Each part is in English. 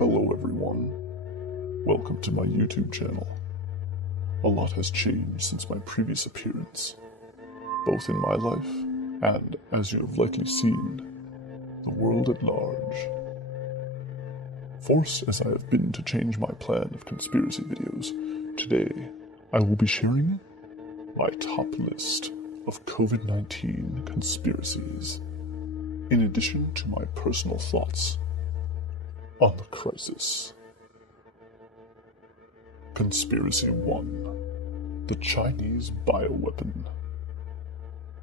Hello everyone, welcome to my YouTube channel. A lot has changed since my previous appearance, both in my life and, as you have likely seen, the world at large. Forced as I have been to change my plan of conspiracy videos, today I will be sharing my top list of COVID-19 conspiracies, in addition to my personal thoughts on the crisis. Conspiracy 1. The Chinese Bioweapon.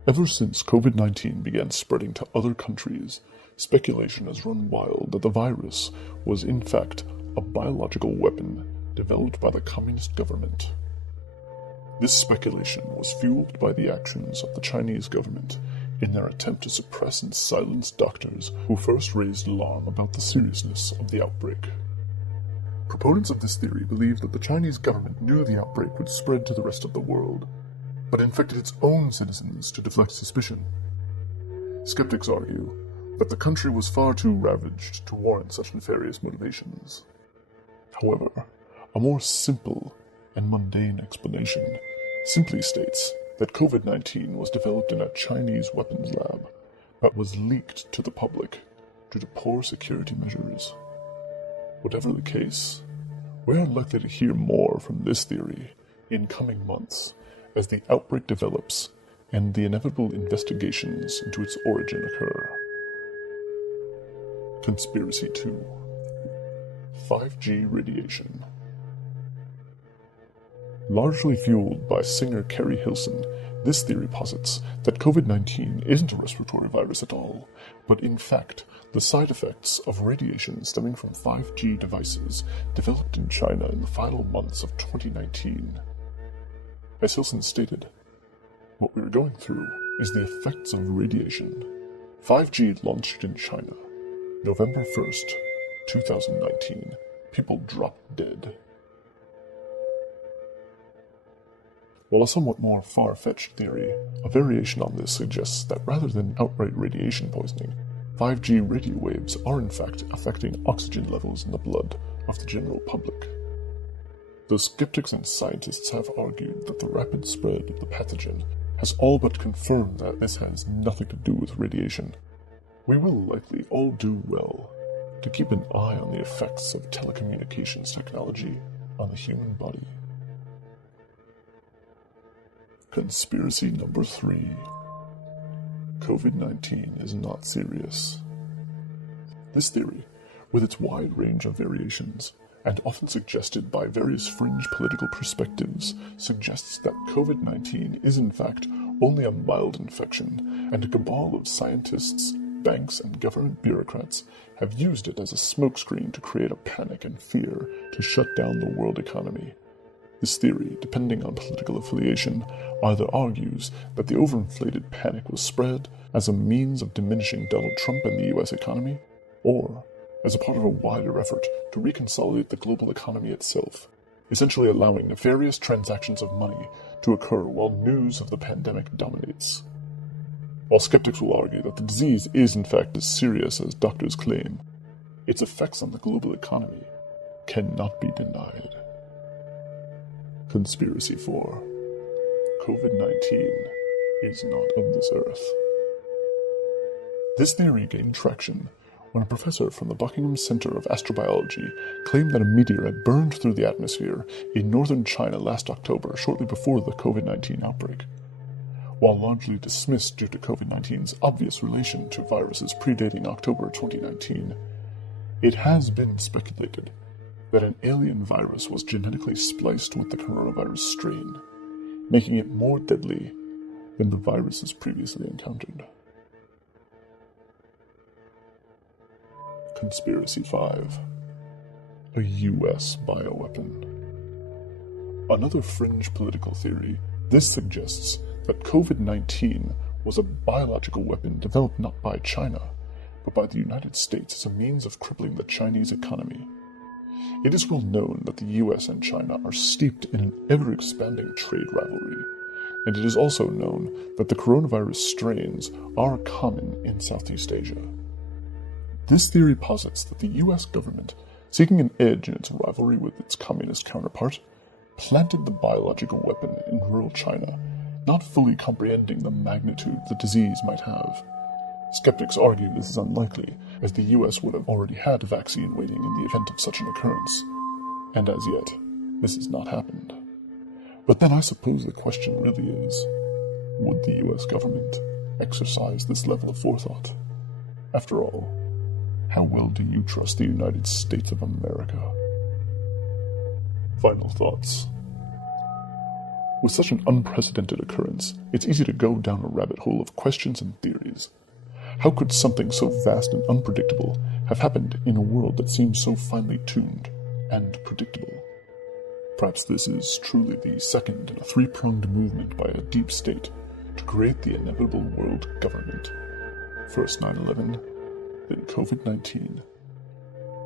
Ever since COVID-19 began spreading to other countries, speculation has run wild that the virus was in fact a biological weapon developed by the communist government. This speculation was fueled by the actions of the Chinese government in their attempt to suppress and silence doctors who first raised alarm about the seriousness of the outbreak. Proponents of this theory believe that the Chinese government knew the outbreak would spread to the rest of the world, but infected its own citizens to deflect suspicion. Skeptics argue that the country was far too ravaged to warrant such nefarious motivations. However, a more simple and mundane explanation simply states that COVID-19 was developed in a Chinese weapons lab but was leaked to the public due to poor security measures. Whatever the case, we are likely to hear more from this theory in coming months as the outbreak develops and the inevitable investigations into its origin occur. Conspiracy 2. 5G radiation. Largely fueled by singer Carrie Hilson, this theory posits that COVID-19 isn't a respiratory virus at all, but in fact the side effects of radiation stemming from 5G devices developed in China in the final months of 2019. As Hilson stated, "What we are going through is the effects of radiation. 5G launched in China, November 1st, 2019. People dropped dead." While a somewhat more far-fetched theory, a variation on this suggests that rather than outright radiation poisoning, 5G radio waves are in fact affecting oxygen levels in the blood of the general public. Though skeptics and scientists have argued that the rapid spread of the pathogen has all but confirmed that this has nothing to do with radiation, we will likely all do well to keep an eye on the effects of telecommunications technology on the human body. Conspiracy number 3. COVID-19 is not serious. This theory, with its wide range of variations, and often suggested by various fringe political perspectives, suggests that COVID-19 is in fact only a mild infection, and a cabal of scientists, banks, and government bureaucrats have used it as a smokescreen to create a panic and fear to shut down the world economy. This theory, depending on political affiliation, either argues that the overinflated panic was spread as a means of diminishing Donald Trump and the US economy, or as a part of a wider effort to reconsolidate the global economy itself, essentially allowing nefarious transactions of money to occur while news of the pandemic dominates. While skeptics will argue that the disease is in fact as serious as doctors claim, its effects on the global economy cannot be denied. Conspiracy 4. COVID-19 is not of this earth. This theory gained traction when a professor from the Buckingham Center of Astrobiology claimed that a meteor had burned through the atmosphere in northern China last October, shortly before the COVID-19 outbreak. While largely dismissed due to COVID-19's obvious relation to viruses predating October 2019, it has been speculated that an alien virus was genetically spliced with the coronavirus strain, making it more deadly than the viruses previously encountered. Conspiracy 5. A US bioweapon. Another fringe political theory, this suggests that COVID-19 was a biological weapon developed not by China, but by the United States as a means of crippling the Chinese economy. It is well known that the US and China are steeped in an ever-expanding trade rivalry, and it is also known that the coronavirus strains are common in Southeast Asia. This theory posits that the US government seeking an edge in its rivalry with its communist counterpart, planted the biological weapon in rural China, not fully comprehending the magnitude the disease might have. Skeptics argue this is unlikely, as the US would have already had a vaccine waiting in the event of such an occurrence. And as yet, this has not happened. But then I suppose the question really is, would the US government exercise this level of forethought? After all, how well do you trust the United States of America? Final thoughts. With such an unprecedented occurrence, it's easy to go down a rabbit hole of questions and theories. How could something so vast and unpredictable have happened in a world that seems so finely tuned and predictable? Perhaps this is truly the second in a three-pronged movement by a deep state to create the inevitable world government. First 9/11, then COVID-19.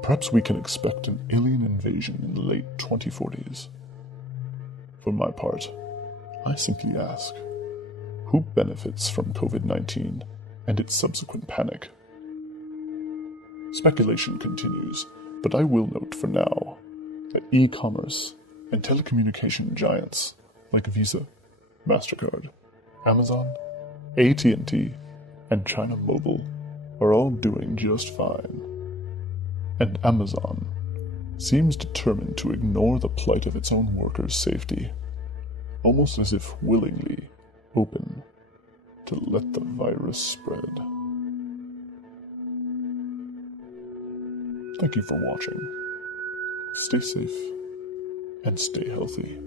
Perhaps we can expect an alien invasion in the late 2040s. For my part, I simply ask, who benefits from COVID-19 and its subsequent panic? Speculation continues, but I will note for now that e-commerce and telecommunication giants like Visa, MasterCard, Amazon, AT&T, and China Mobile are all doing just fine. And Amazon seems determined to ignore the plight of its own workers' safety, almost as if willingly open to let the virus spread. Thank you for watching. Stay safe and stay healthy.